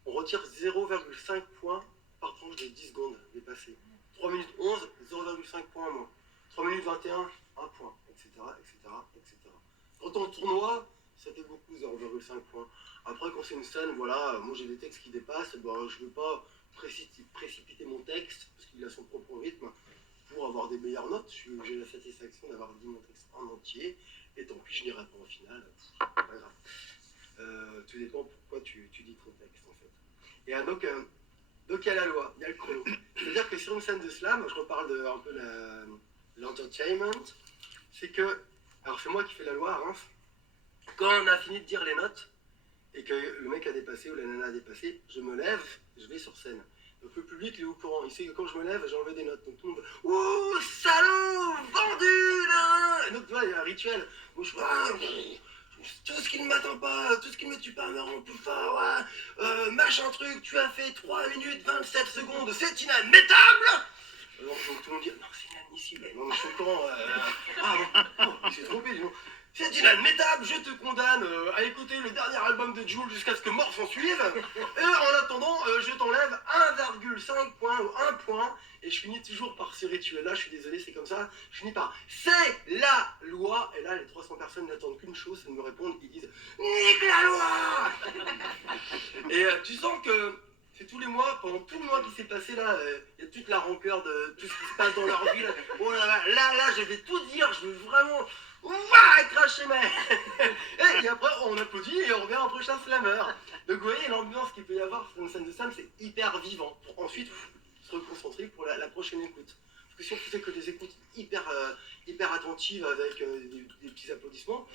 on retire 0,5 points par tranche des 10 secondes dépassées. 3 minutes 11, 0,5 points en moins. 3 minutes 21, 1 point, etc. Quand on tournoi, ça fait beaucoup, 0,5 points. Après, quand c'est une scène, voilà, moi j'ai des textes qui dépassent, bah, je ne veux pas précipiter mon texte, parce qu'il a son propre rythme, pour avoir des meilleures notes. J'ai la satisfaction d'avoir dit mon texte en entier, et tant pis, je n'irai pas au final, c'est pas grave. Tout dépend pourquoi tu dis ton texte, en fait. Et donc il y a la loi, il y a le chrono. C'est-à-dire que sur une scène de slam, je reparle de un peu l'entertainment, c'est que, alors c'est moi qui fais la loi à Reims, quand on a fini de dire les notes, et que le mec a dépassé ou la nana a dépassé, je me lève, je vais sur scène. Donc le public il est au courant, il sait que quand je me lève, j'ai enlevé des notes. Donc tout le monde dit « Ouh, salaud, vendu là !» Et donc tu vois, il y a un rituel. Moi tout ce qui ne m'attend pas, tout ce qui ne me tue pas me rend plus fort, ouais. Machin truc, tu as fait 3 minutes 27 secondes, c'est inadmettable. Donc tout le monde dit « Non, c'est inadmissible. Non, mais je suis au courant. Non, il s'est trompé, disons. C'est inadmettable, je te condamne à écouter le dernier album de Jul jusqu'à ce que mort s'en suive. Et en attendant, j'enlève 1,5 points ou 1 point, et je finis toujours par ce rituel-là, je suis désolé, c'est comme ça, je finis par « c'est la loi », et là, les 300 personnes n'attendent qu'une chose, c'est de me répondre, ils disent « nique la loi !» Et tu sens que c'est tous les mois, pendant tout le mois qui s'est passé là, il y a toute la rancœur de tout ce qui se passe dans leur vie, là, oh là, je vais tout dire, je vais vraiment... Ouah, cracher ma... Et après, on applaudit et on revient au prochain slammer. Donc vous voyez, l'ambiance qu'il peut y avoir dans une scène de slam, c'est hyper vivant. Pour ensuite se reconcentrer pour la prochaine écoute. Parce que si on faisait que des écoutes hyper attentives avec des petits applaudissements,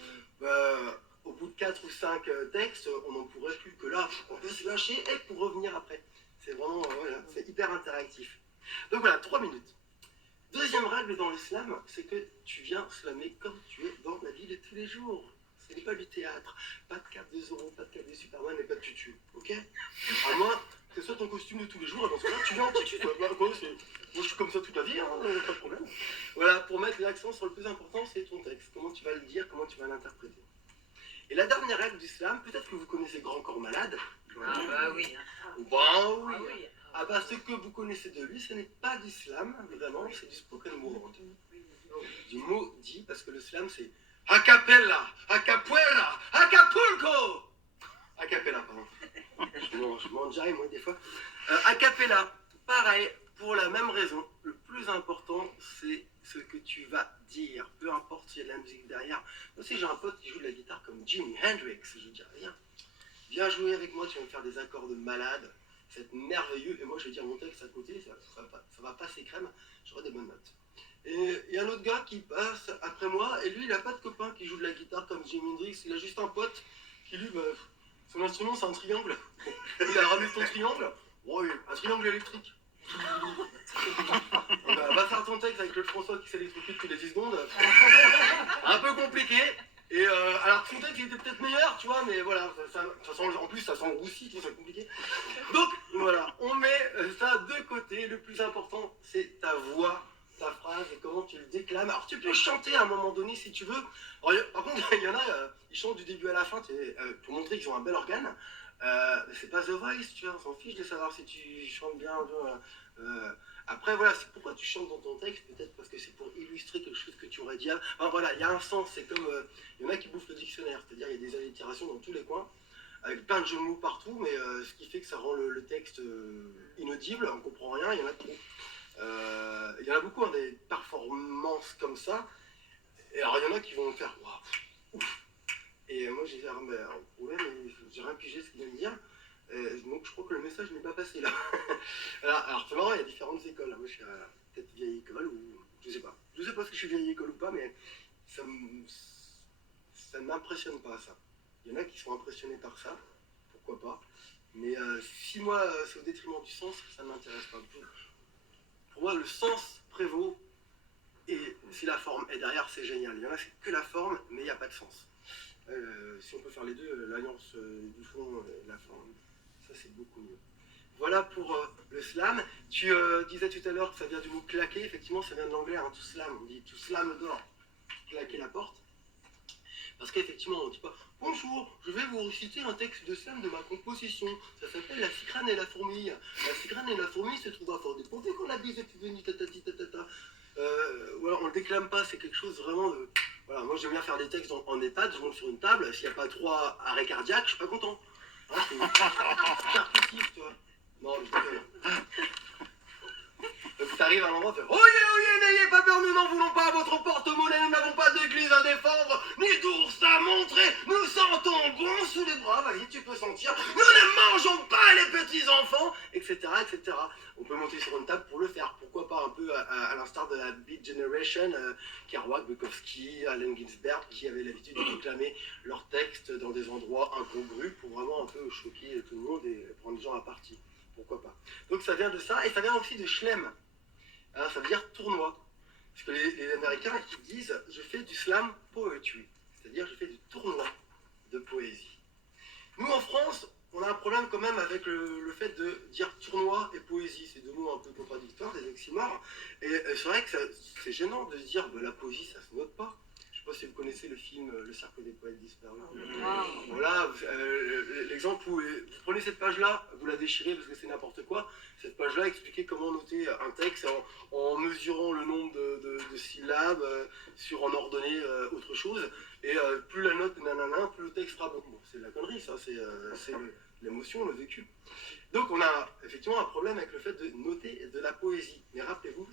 au bout de 4 ou 5 textes, on n'en pourrait plus que là. On peut se lâcher et pour revenir après. C'est vraiment, voilà, c'est hyper interactif. Donc voilà, 3 minutes. Deuxième règle dans le slam, c'est que tu viens slammer comme tu es dans la vie de tous les jours. Ce n'est pas du théâtre. Pas de cape de Zorro, pas de cape de Superman et pas de tutu. Ok? À moins que ce soit ton costume de tous les jours, et dans ce cas-là, tu viens en tutu. Moi, je suis comme ça toute la vie, hein, pas de problème. Voilà, pour mettre l'accent sur le plus important, c'est ton texte. Comment tu vas le dire, comment tu vas l'interpréter. Et la dernière règle du slam, peut-être que vous connaissez Grand Corps Malade. Ah bah oui. Bah oui. Ah oui. Ah bah ce que vous connaissez de lui, ce n'est pas du slam, vraiment, c'est du spoken word. Du mot dit, parce que le slam c'est a cappella, a capoeira, Acapulco. A cappella, pardon. Je m'enjaille moi des fois. A cappella, pareil, pour la même raison. Le plus important, c'est ce que tu vas dire, peu importe s'il y a de la musique derrière. Moi aussi j'ai un pote qui joue de la guitare comme Jimi Hendrix, je dis rien. Viens jouer avec moi, tu vas me faire des accords de malade. C'est merveilleux, et moi je vais dire mon texte à côté, ça va passer crème, j'aurai des bonnes notes. Et il y a un autre gars qui passe après moi, et lui il a pas de copain qui joue de la guitare comme Jimi Hendrix, il a juste un pote qui lui, son instrument c'est un triangle. Il a ramené son triangle, oh, un triangle électrique. Va faire ton texte avec le François qui s'électrocute tous les 10 secondes. Un peu compliqué. Et alors son texte il était peut-être meilleur, tu vois, mais voilà, en plus ça sent roussi, tout ça, c'est compliqué. Donc voilà, on met ça de côté, le plus important c'est ta voix, ta phrase et comment tu le déclames. Alors tu peux chanter à un moment donné si tu veux. Alors, par contre, il y en a, ils chantent du début à la fin pour montrer qu'ils ont un bel organe. C'est pas The Voice, tu vois, on s'en fiche de savoir si tu chantes bien, tu vois. Après, voilà, c'est pourquoi tu chantes dans ton texte, peut-être parce que c'est pour illustrer quelque chose que tu aurais dit. Enfin, voilà, il y a un sens, c'est comme, il y en a qui bouffent le dictionnaire, c'est-à-dire il y a des allitérations dans tous les coins, avec plein de jeux de mots partout, mais ce qui fait que ça rend le texte inaudible, on comprend rien, il y en a trop. Il y en a beaucoup, hein, des performances comme ça, et alors il y en a qui vont faire, waouh, ouf. Et moi j'ai dit, ah, mais le problème, j'ai rien pigé ce qu'il vient de dire. Donc je crois que le message n'est pas passé là. Alors c'est marrant, il y a différentes écoles. Moi je suis peut-être vieille école ou je sais pas. Je sais pas si je suis vieille école ou pas, mais ça ne m'impressionne pas ça. Il y en a qui sont impressionnés par ça, pourquoi pas. Mais si moi c'est au détriment du sens, ça ne m'intéresse pas. Pour moi le sens prévaut et si la forme est derrière c'est génial. Il y en a c'est que la forme mais il n'y a pas de sens. Si on peut faire les deux, l'alliance du fond et de la forme. Ça c'est beaucoup mieux. Voilà pour le slam. Tu disais tout à l'heure que ça vient du mot claquer. Effectivement, ça vient de l'anglais, hein, to slam. On dit to slam the door. Claquer la porte. Parce qu'effectivement, on ne dit pas bonjour, je vais vous réciter un texte de slam de ma composition. Ça s'appelle La cigrane et la fourmi. La cigrane et la fourmi se trouvent à fort dépourvu qu'on la bise est venue tatati tatata. Voilà, on ne le déclame pas, c'est quelque chose vraiment de. Voilà, moi j'aime bien faire des textes en EHPAD, je monte sur une table, s'il n'y a pas 3 arrêts cardiaques, je suis pas content. Hein, c'est percussif, tu vois. Non, je déconne. Donc t'arrives à un endroit, tu fais oyez, n'ayez pas peur, nous n'en voulons pas à votre porte-monnaie, nous n'avons pas d'église à défendre, ni d'ours à montrer, nous sentons bon sous les bras, vas-y, tu peux sentir, nous ne mangeons pas les petits-enfants, etc., etc. On peut monter sur une table pour le faire, pourquoi pas un peu à l'instar de la Beat Generation, Kerouac, Bukowski, Allen Ginsberg, qui avaient l'habitude de déclamer leurs textes dans des endroits incongrus pour vraiment un peu choquer tout le monde et prendre les gens à partie. Pourquoi pas. Donc ça vient de ça, et ça vient aussi de Schlem. Alors, ça veut dire tournoi. Parce que les Américains, ils disent « je fais du slam poetry », c'est-à-dire je fais du tournoi de poésie. Nous, en France, on a un problème quand même avec le fait de dire tournoi et poésie. C'est deux mots un peu contradictoires, des oxymores. Et c'est vrai que c'est gênant de se dire bah, la poésie, ça se note pas. Je sais pas si vous connaissez le film Le Cercle des Poètes Disparus. Ah. Voilà, l'exemple où vous prenez cette page-là, vous la déchirez parce que c'est n'importe quoi. Cette page-là expliquait comment noter un texte en mesurant le nombre de syllabes, en ordonnée autre chose. Et plus la note nanana, plus le texte sera bon. Bon, c'est de la connerie, ça, c'est l'émotion, le vécu. Donc on a effectivement un problème avec le fait de noter de la poésie. Mais rappelez-vous,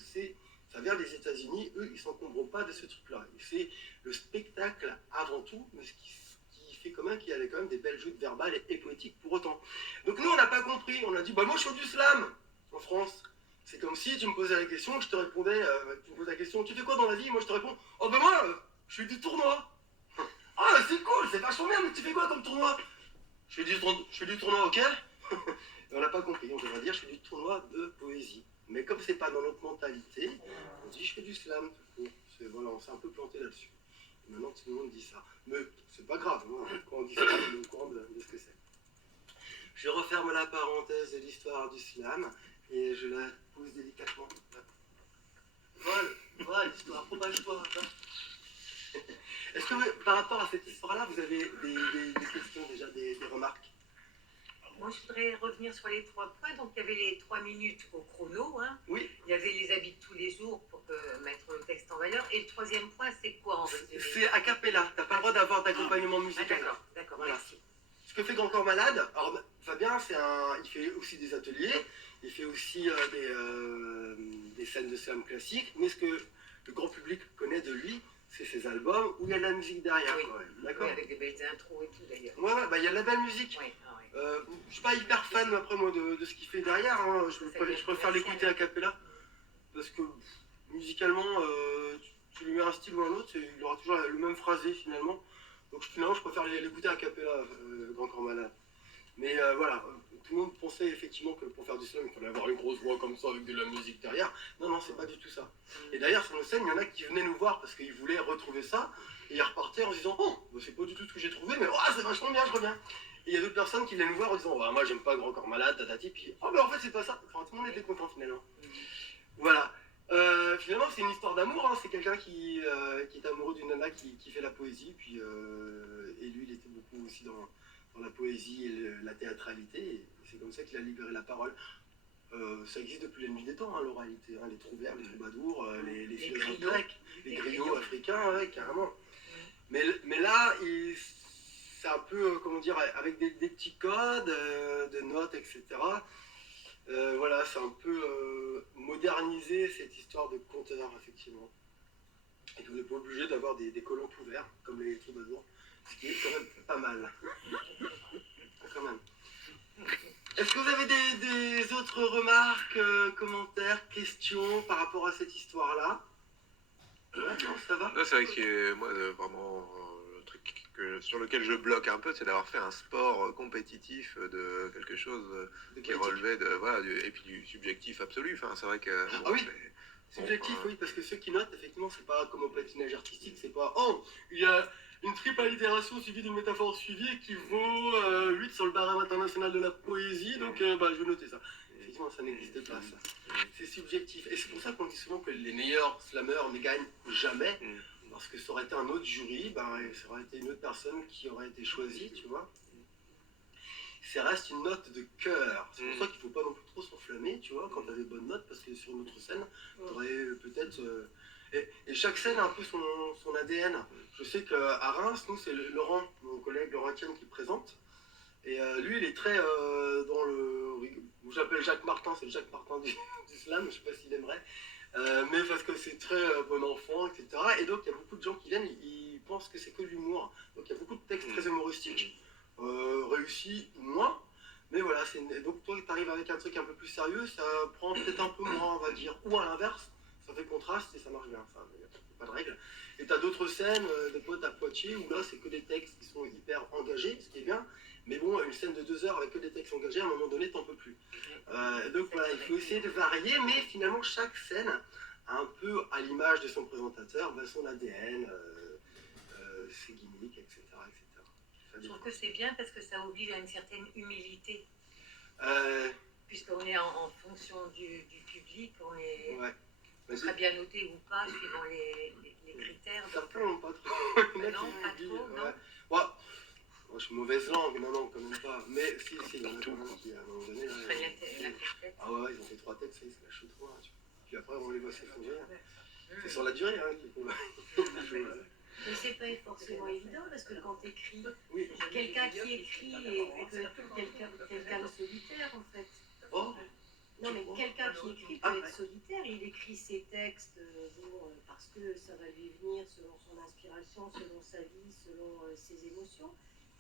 ça vient des États-Unis, eux, ils ne s'encombrent pas de ce truc-là. C'est le spectacle avant tout, mais ce qui fait quand même qu'il y avait quand même des belles joutes verbales et poétiques pour autant. Donc nous, on n'a pas compris. On a dit, bah moi, je fais du slam en France. C'est comme si tu me posais la question, je te répondais, tu me posais la question, tu fais quoi dans la vie? Moi, je te réponds, oh ben moi, je fais du tournoi. Ah, c'est cool, c'est vachement bien, mais tu fais quoi comme tournoi? Je fais du tournoi, ok? On n'a pas compris, on devrait dire, je fais du tournoi de poésie. Mais comme c'est pas dans notre mentalité, on dit je fais du slam. Voilà, on s'est un peu planté là-dessus. Et maintenant tout le monde dit ça. Mais c'est pas grave, hein, quand on dit ça, on est au courant de ce que c'est. Je referme la parenthèse de l'histoire du slam et je la pose délicatement. Voilà l'histoire, propage-toi. Est-ce que par rapport à cette histoire-là, vous avez des questions déjà, des remarques? Moi, je voudrais revenir sur les 3 points. Donc, il y avait les 3 minutes au chrono. Hein. Oui. Il y avait les habits de tous les jours pour mettre le texte en valeur. Et le 3e point, c'est quoi en résumé? C'est a cappella. T'as pas le droit d'avoir d'accompagnement musical. D'accord, Voilà. merci. Ce que fait Grand Corps Malade, alors Fabien, il fait aussi des ateliers, il fait aussi des scènes de slam classiques, mais ce que le grand public connaît de lui, c'est ses albums où il y a de la musique derrière. Oui. D'accord. Oui, avec des belles intros et tout d'ailleurs. Ouais, bah il y a de la belle musique. Oui, Je suis pas hyper fan après moi de ce qu'il fait derrière, hein. Je préfère l'écouter a cappella, parce que musicalement, tu lui mets un style ou un autre, il aura toujours le même phrasé finalement. Donc finalement, je préfère l'écouter a cappella, Grand Corps Malade. Mais voilà, tout le monde pensait effectivement que pour faire du slam, il fallait avoir une grosse voix comme ça avec de la musique derrière. Non, c'est pas du tout ça. Et d'ailleurs, sur nos scènes, il y en a qui venaient nous voir parce qu'ils voulaient retrouver ça, et ils repartaient en se disant, oh, bah, c'est pas du tout ce que j'ai trouvé, mais oh, c'est vachement bien, je reviens. Et il y a d'autres personnes qui venaient nous voir en disant, bah, moi j'aime pas Grand Corps Malade, tatati, puis oh, bah en fait c'est pas ça. Enfin, tout le monde était content finalement. Voilà. Finalement, c'est une histoire d'amour, hein. C'est quelqu'un qui est amoureux d'une nana qui fait la poésie, puis, et lui, il était beaucoup aussi dans la poésie et la théâtralité, et c'est comme ça qu'il a libéré la parole. Ça existe depuis la nuit des temps, hein, l'oralité, hein, les trouvères, les troubadours, les philosophes grecs, les griots africains, ouais, carrément. Mais là, c'est un peu, comment dire, avec des petits codes, de notes, etc. Voilà, c'est un peu moderniser cette histoire de conteur, effectivement. Et que vous n'êtes pas obligé d'avoir des collants ouverts, comme les troubadours, ce qui est quand même pas mal. Quand même. Est-ce que vous avez des autres remarques, commentaires, questions par rapport à cette histoire-là? Non, ça va? Non, c'est vrai que moi, vraiment, le truc sur lequel je bloque un peu, c'est d'avoir fait un sport compétitif de quelque chose qui relevait et puis du subjectif absolu. Enfin, c'est vrai que... Ah oui, subjectif, oui, parce que ceux qui notent, effectivement, c'est pas comme au patinage artistique, c'est pas « Oh, il y a une triple allitération suivie d'une métaphore suivie qui vaut 8 sur le barème international de la poésie, donc bah, je vais noter ça. » Effectivement, ça n'existe pas, ça. C'est subjectif. Et c'est pour ça qu'on dit souvent que les meilleurs slameurs ne gagnent jamais, parce que ça aurait été un autre jury, bah, ça aurait été une autre personne qui aurait été choisie, tu vois. Ça reste une note de cœur. C'est pour ça qu'il ne faut pas non plus trop s'enflammer, tu vois, quand tu as des bonnes notes, parce que sur une autre scène, tu aurais peut-être... Et chaque scène a un peu son ADN. Je sais qu'à Reims, nous, c'est Laurent, mon collègue Laurent Etienne, qui présente. Et lui, il est très dans le... J'appelle Jacques Martin, c'est le Jacques Martin du slam, je ne sais pas s'il aimerait. Mais parce que c'est très bon enfant, etc. Et donc, il y a beaucoup de gens qui viennent, ils pensent que c'est que de l'humour. Donc, il y a beaucoup de textes très humoristiques, réussis ou moins. Mais voilà, donc toi, tu arrives avec un truc un peu plus sérieux, ça prend peut-être un peu moins, on va dire. Ou à l'inverse, ça fait contraste et ça marche bien. Enfin, il n'y a pas de règle. Et tu as d'autres scènes, des potes à Poitiers, où là, c'est que des textes qui sont hyper engagés, ce qui est bien. Mais bon, une scène de 2 heures avec que des textes engagés, à un moment donné, t'en peux plus. Donc voilà, il faut essayer de varier, mais finalement, chaque scène a un peu, à l'image de son présentateur, son ADN, ses gimmicks, etc. Je trouve que c'est bien parce que ça oblige à une certaine humilité. Puisqu'on est en fonction du public, on est... Ouais. Ce sera bien noté ou pas, suivant les critères. Ça Donc, plombe pas trop. Il y en a non, qui pas oublient, trop, non. ouais. Moi, je suis mauvaise langue, non, quand même pas. Mais si, il y en a quand même qui, à un moment donné, là, je ferai la complète. ah ouais, ils ont fait 3 textes, ça, ils se lâchent au trou, hein, tu vois. Puis après, on les voit s'effondrer. C'est Mmh. sur la durée, hein, qu'il faut. Mais c'est pas forcément évident parce que quand tu écris, Oui. quelqu'un qui écrit peut être quelqu'un de solitaire en fait. Oh, Non, mais quelqu'un qui écrit peut être solitaire. Il écrit ses textes parce que ça va lui venir selon son inspiration, selon sa vie, selon ses émotions.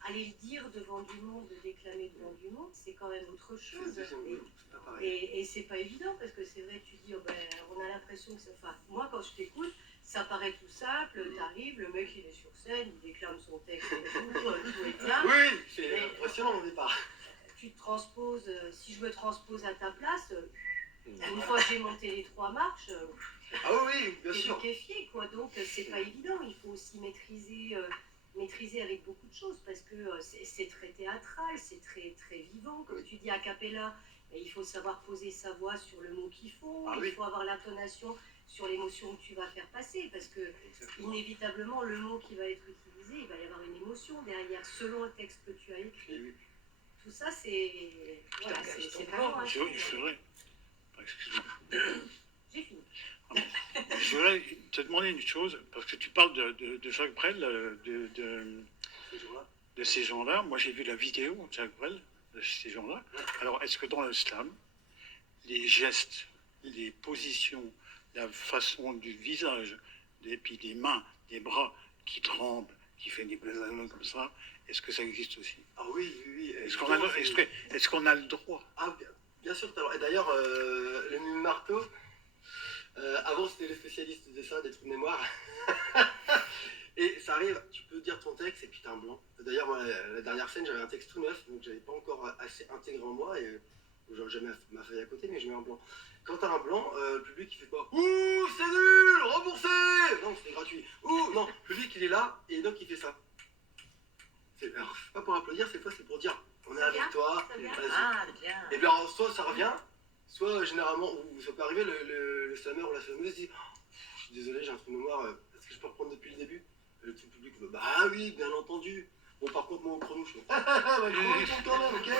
Aller le dire devant du monde, le déclamer devant du monde, c'est quand même autre chose. c'est pas pareil. Et c'est pas évident parce que c'est vrai, tu dis, oh ben, on a l'impression que ça. Enfin, moi, quand je t'écoute, ça paraît tout simple. T'arrives, le mec il est sur scène, il déclame son texte et tout est là. Oui, c'est impressionnant au départ. Tu te transposes, si je me transpose à ta place, une fois que j'ai monté les 3 marches, Ah oui, bien t'es sûr. liquéfié, quoi. Donc c'est pas évident. Il faut aussi maîtriser avec beaucoup de choses parce que c'est très théâtral, c'est très très vivant. Comme tu dis a cappella, ben, il faut savoir poser sa voix sur le mot qu'il faut. Ah Il oui. faut avoir l'intonation sur l'émotion que tu vas faire passer parce que inévitablement le mot qui va être utilisé, il va y avoir une émotion derrière selon le texte que tu as écrit. Et oui. Tout ça, c'est voilà, c'est vraiment un Je voudrais, excuse-moi. J'ai fini. Je voudrais te demander une chose, parce que tu parles de Jacques Brel, Ces jours-là. de ces gens-là. Moi, j'ai vu la vidéo de Jacques Brel, de ces gens-là. Alors, est-ce que dans le slam, les gestes, les positions, la façon du visage, et puis des mains, des bras qui tremblent, qui fait des blagues comme ça, est-ce que ça existe aussi? Ah oui, oui, oui. Est-ce qu'on a le droit? Ah, bien sûr. Et d'ailleurs, le mime marteau, avant c'était les spécialistes de ça, des trous de mémoire. Et ça arrive, tu peux dire ton texte et puis t'as un blanc. D'ailleurs, moi, la dernière scène, j'avais un texte tout neuf, donc j'avais pas encore assez intégré en moi, et genre, j'ai ma feuille à côté, mais je mets un blanc. Quand t'as un blanc, le public il fait pas « Ouh, c'est nul, remboursé !» Non, c'est gratuit. Ouh, non, le public il est là, et donc il fait ça. Alors, c'est pas pour applaudir, cette fois c'est pour dire « On est avec toi, Ça vient. vas-y. » Ah, bien. Et puis alors, soit ça revient, soit généralement, ou ça peut arriver, le slammer ou la slammeuse dit oh, je suis désolé, j'ai un trou de mémoire, est-ce que je peux reprendre depuis le début? Le tout public dit bah oui, bien entendu. Bon, par contre, moi au chrono, je fais bah, le chrono il compte quand même, ok?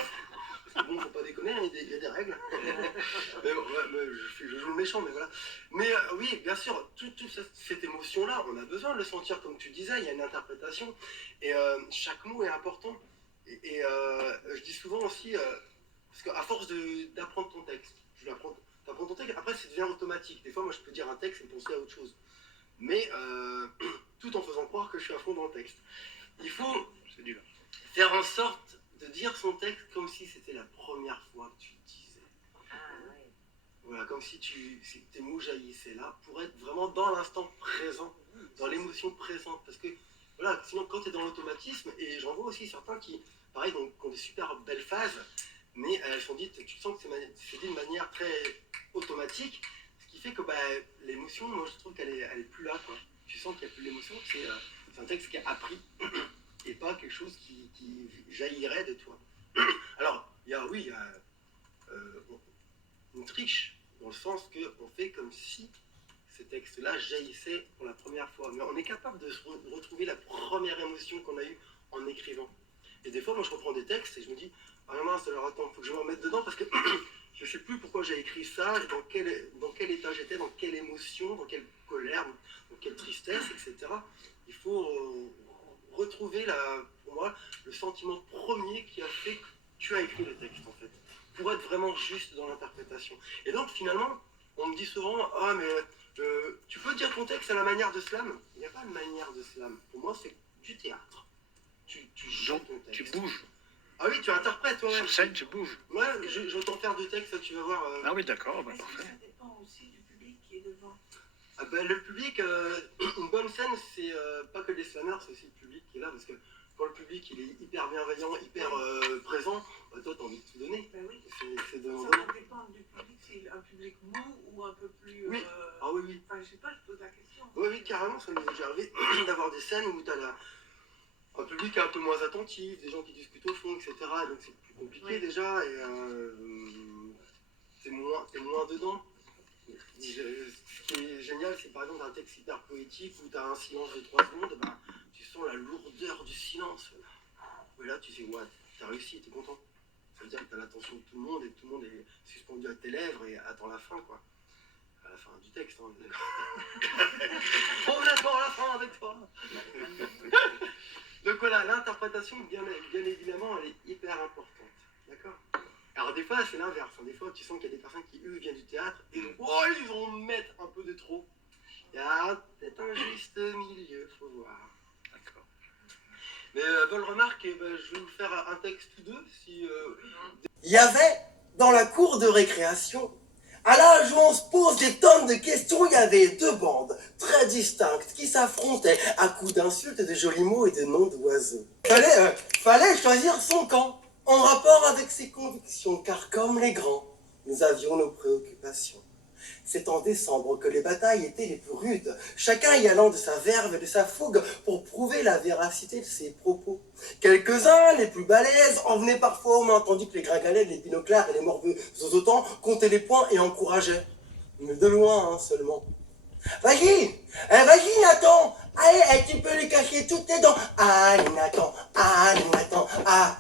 Parce que bon, faut pas déconner, il y a des règles. Mais bon, ouais, je joue le méchant, mais voilà. Mais oui, bien sûr, toute cette émotion-là, on a besoin de le sentir, comme tu disais, il y a une interprétation. Et chaque mot est important. Et je dis souvent aussi, parce qu'à force d'apprendre ton texte, t'apprends ton texte, après ça devient automatique. Des fois, moi je peux dire un texte et penser à autre chose. Mais tout en faisant croire que je suis à fond dans le texte. Il faut C'est dur. faire en sorte de dire son texte comme si c'était la première fois que tu le disais. Ah, oui. Voilà, comme si tes mots jaillissaient là, pour être vraiment dans l'instant présent, dans l'émotion présente. Parce que, voilà, sinon quand tu es dans l'automatisme, et j'en vois aussi certains qui, pareil, donc, qui ont des super belles phases, mais elles sont dites, tu sens que c'est dit de manière très automatique, ce qui fait que l'émotion, moi je trouve qu'elle est plus là, quoi. Tu sens qu'il n'y a plus d'émotion, c'est un texte qui est appris, et pas quelque chose qui jaillirait de toi. Alors, il y a une triche, dans le sens qu'on fait comme si ces textes-là jaillissaient pour la première fois. Mais on est capable de retrouver la première émotion qu'on a eue en écrivant. Et des fois, moi, je reprends des textes et je me dis, ah mince, alors attends, faut que je me remette dedans parce que je ne sais plus pourquoi j'ai écrit ça, dans quel état j'étais, dans quelle émotion, dans quelle colère, dans quelle tristesse, etc. Il faut retrouver, pour moi, le sentiment premier qui a fait que tu as écrit le texte, en fait, pour être vraiment juste dans l'interprétation. Et donc, finalement, on me dit souvent, ah, mais tu peux dire ton texte à la manière de slam? Il n'y a pas de manière de slam. Pour moi, c'est du théâtre. Tu joues ton Tu texte. bouges. Ah oui, tu interprètes, toi. Sur scène, tu bouges. Ouais, je vais t'en faire 2 textes, tu vas voir. Ah oui, d'accord, bah, Est-ce que parfait. ça dépend aussi du public qui est devant? Ah le public, une bonne scène, c'est pas que les slammers, c'est aussi le public qui est là, parce que quand le public il est hyper bienveillant, hyper présent, toi t'as envie de tout donner. Ben oui. C'est de... Ça va dépendre du public, c'est un public mou ou un peu plus. Oui. Ah oui, oui. Enfin, je sais pas, je pose la question. Oui, oui, carrément, ça nous est déjà arrivé d'avoir des scènes où t'as un public un peu moins attentif, des gens qui discutent au fond, etc. Donc c'est plus compliqué Oui. déjà, et t'es moins dedans. ce qui est génial, c'est par exemple un texte hyper poétique où tu as un silence de 3 secondes, bah, tu sens la lourdeur du silence. Et là, tu sais, ouais, tu as réussi, tu es content. Ça veut dire que tu as l'attention de tout le monde et que tout le monde est suspendu à tes lèvres et attend la fin, quoi. À la fin du texte, hein. On attend la fin avec toi. Donc voilà, l'interprétation, bien évidemment, elle est hyper importante. D'accord? Alors des fois, c'est l'inverse. Hein. Des fois, tu sens qu'il y a des personnes qui, eux, viennent du théâtre et donc, oh, ils vont mettre un peu de trop. Il y a peut-être un juste milieu, faut voir. D'accord. Mais bonne remarque, je vais vous faire un texte ou deux. Si, Il y avait, dans la cour de récréation, à l'âge où on se pose des tonnes de questions, il y avait 2 bandes très distinctes qui s'affrontaient à coups d'insultes, de jolis mots et de noms d'oiseaux. Fallait choisir son camp, en rapport avec ses convictions, car comme les grands, nous avions nos préoccupations. C'est en décembre que les batailles étaient les plus rudes, chacun y allant de sa verve et de sa fougue pour prouver la véracité de ses propos. Quelques-uns, les plus balèzes, en venaient parfois aux mains, tandis que les gringalets, les binoclars et les morveux aux autant comptaient les points et encourageaient. Mais de loin, hein, seulement. Vas-y, Nathan, allez, tu peux lui cacher toutes tes dents. Allez, Nathan, ah,